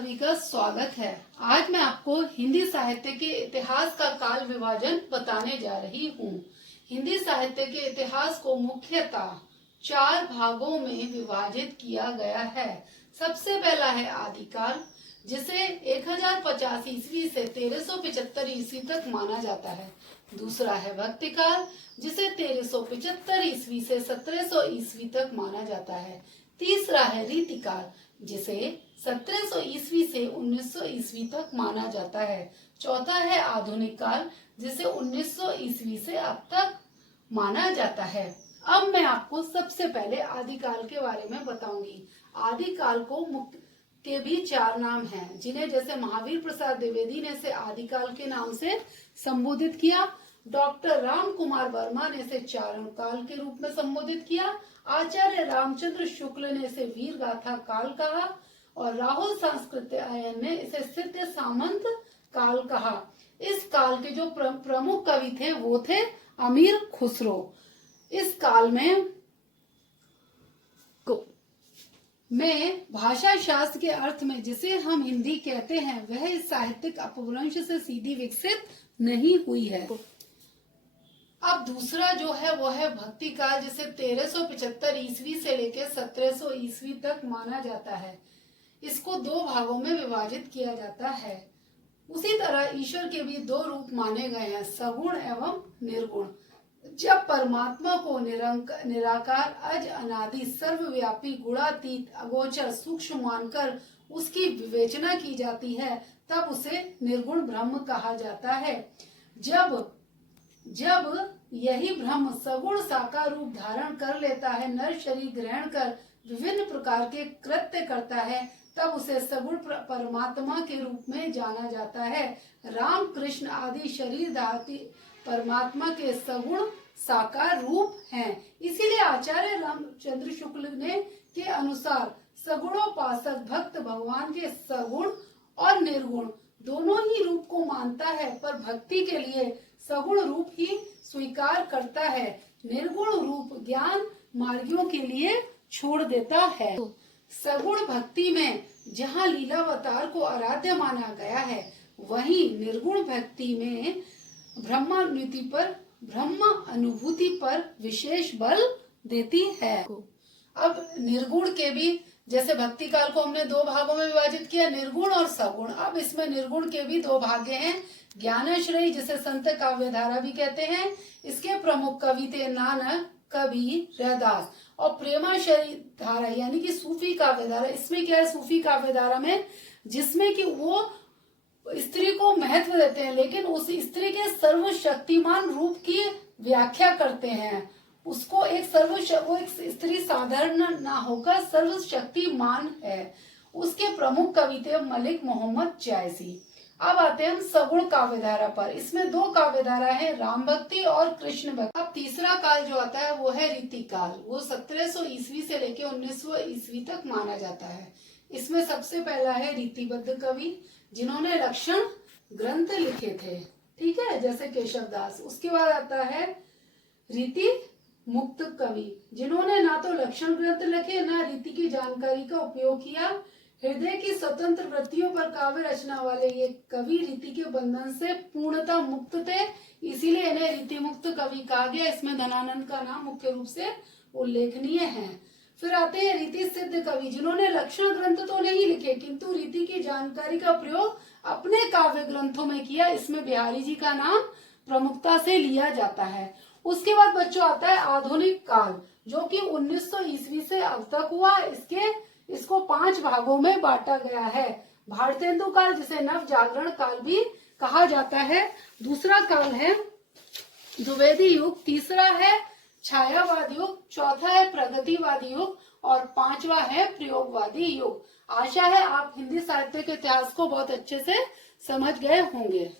सभी का स्वागत है। आज मैं आपको हिंदी साहित्य के इतिहास का काल विभाजन बताने जा रही हूँ। हिंदी साहित्य के इतिहास को मुख्यतः 4 भागों में विभाजित किया गया है। सबसे पहला है आदिकाल, जिसे 1050 ईस्वी से 1375 ईस्वी तक माना जाता है। दूसरा है भक्तिकाल, जिसे 1375 ईस्वी से 1700 ईस्वी तक माना जाता है। तीसरा है रीतिकाल, जिसे 1700 ईस्वी से 1900 ईस्वी तक माना जाता है। चौथा है आधुनिक काल, जिसे 1900 ईस्वी से अब तक माना जाता है। अब मैं आपको सबसे पहले आदिकाल के बारे में बताऊंगी। आदिकाल के भी 4 नाम हैं, जिन्हें जैसे महावीर प्रसाद द्विवेदी ने इसे आदिकाल के नाम से संबोधित किया, डॉक्टर राम कुमार वर्मा ने इसे चारण काल के रूप में संबोधित किया, आचार्य रामचंद्र शुक्ल ने इसे वीर गाथा काल कहा और राहुल सांस्कृत्यायन ने इसे सिद्ध सामंत काल कहा। इस काल के जो प्रमुख कवि थे वो थे अमीर खुसरो। इस काल में भाषा शास्त्र के अर्थ में जिसे हम हिंदी कहते हैं वह इस साहित्यिक अपभ्रंश से सीधी विकसित नहीं हुई है। अब दूसरा जो है वो है भक्ति काल, जिसे 1375 ईस्वी से लेकर 1700 ईस्वी तक माना जाता है। इसको 2 भागों में विभाजित किया जाता है। उसी तरह ईश्वर के भी 2 रूप माने गए हैं, सगुण एवं निर्गुण। जब परमात्मा को निराकार, अज, अनादि, सर्वव्यापी, गुणातीत, अगोचर, सूक्ष्म मानकर उसकी विवेचना की जाती है तब उसे निर्गुण ब्रह्म कहा जाता है। जब यही ब्रह्म सगुण साकार रूप धारण कर लेता है, नर शरीर ग्रहण कर विभिन्न प्रकार के कृत्य करता है, तब उसे सगुण परमात्मा के रूप में जाना जाता है। राम, कृष्ण आदि शरीर धारी परमात्मा के सगुण साकार रूप हैं। इसीलिए आचार्य रामचंद्र शुक्ल ने के अनुसार सगुणोपासक भक्त भगवान के सगुण और निर्गुण दोनों ही रूप को मानता है, पर भक्ति के लिए सगुण रूप ही स्वीकार करता है, निर्गुण रूप ज्ञान मार्गियों के लिए छोड़ देता है। सगुण भक्ति में जहाँ लीलावतार को आराध्य माना गया है, वहीं निर्गुण भक्ति में ब्रह्म अनुभूति पर विशेष बल देती है। अब निर्गुण के भी जैसे भक्ति काल को हमने 2 भागों में विभाजित किया, निर्गुण और सगुण। अब इसमें निर्गुण के भी 2 भाग हैं। ज्ञानाश्रयी, जिसे संत काव्य धारा भी कहते हैं, इसके प्रमुख कवि थे नानक, कबीर, रैदास। और प्रेमाश्रयी धारा यानी कि सूफी काव्य धारा, इसमें क्या है सूफी काव्य धारा में, जिसमें कि वो स्त्री को महत्व देते हैं लेकिन उस स्त्री के सर्वशक्तिमान रूप की व्याख्या करते हैं। उसको एक स्त्री साधारण ना होकर सर्वशक्तिमान है। उसके प्रमुख कवि थे मलिक मोहम्मद जायसी। अब आते हैं हम सगुण काव्यधारा पर। इसमें 2 काव्यधारा है, राम भक्ति और कृष्ण भक्ति। अब तीसरा काल जो आता है वो है रीति काल। वो 1700 ईस्वी से लेकर 1900 ईस्वी तक माना जाता है। इसमें सबसे पहला है रीतिबद्ध कवि, जिन्होंने लक्षण ग्रंथ लिखे थे, ठीक है, जैसे केशव दास। उसके बाद आता है रीति मुक्त कवि, जिन्होंने ना तो लक्षण ग्रंथ लिखे ना रीति की जानकारी का उपयोग किया। हृदय की स्वतंत्र वृत्तियों पर काव्य रचना वाले ये कवि रीति के बंधन से पूर्णतः मुक्त थे, इसीलिए इन्हें रीति मुक्त कवि कहा गया। इसमें धनानंद का नाम मुख्य रूप से उल्लेखनीय है। फिर आते हैं रीति सिद्ध कवि, जिन्होंने लक्षण ग्रंथ तो नहीं लिखे किंतु रीति की जानकारी का प्रयोग अपने काव्य ग्रंथों में किया। इसमें बिहारी जी का नाम प्रमुखता से लिया जाता है। उसके बाद बच्चों आता है आधुनिक काल, जो कि 1900 ईस्वी से अब तक हुआ। इसको 5 भागों में बांटा गया है। भारतेंदु काल, जिसे नव जागरण काल भी कहा जाता है। दूसरा काल है द्विवेदी युग। तीसरा है छायावाद युग। चौथा है प्रगतिवादी युग और 5वां है प्रयोगवादी युग। आशा है आप हिंदी साहित्य के इतिहास को बहुत अच्छे से समझ गए होंगे।